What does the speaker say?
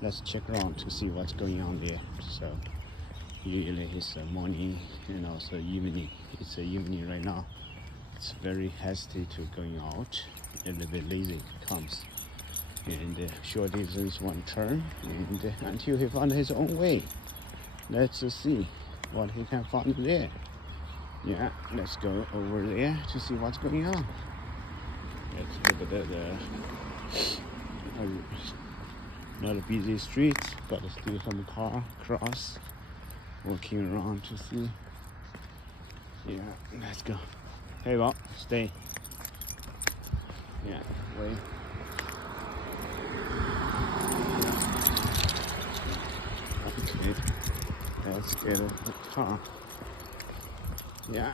let's check around to see what's going on there. So usually it's morning and also evening. It's evening right now. It's very hesitant to going out, a little bit lazy comes, and short distance one turn, and until he found his own way. Let's see what he can find there. Yeah, let's go over there to see what's going on. Let's look at not a busy street, but still some car cross, walking around to see. Yeah, let's go. Hey, Bob, stay. Yeah, wait. Okay, let's get a car. Yeah.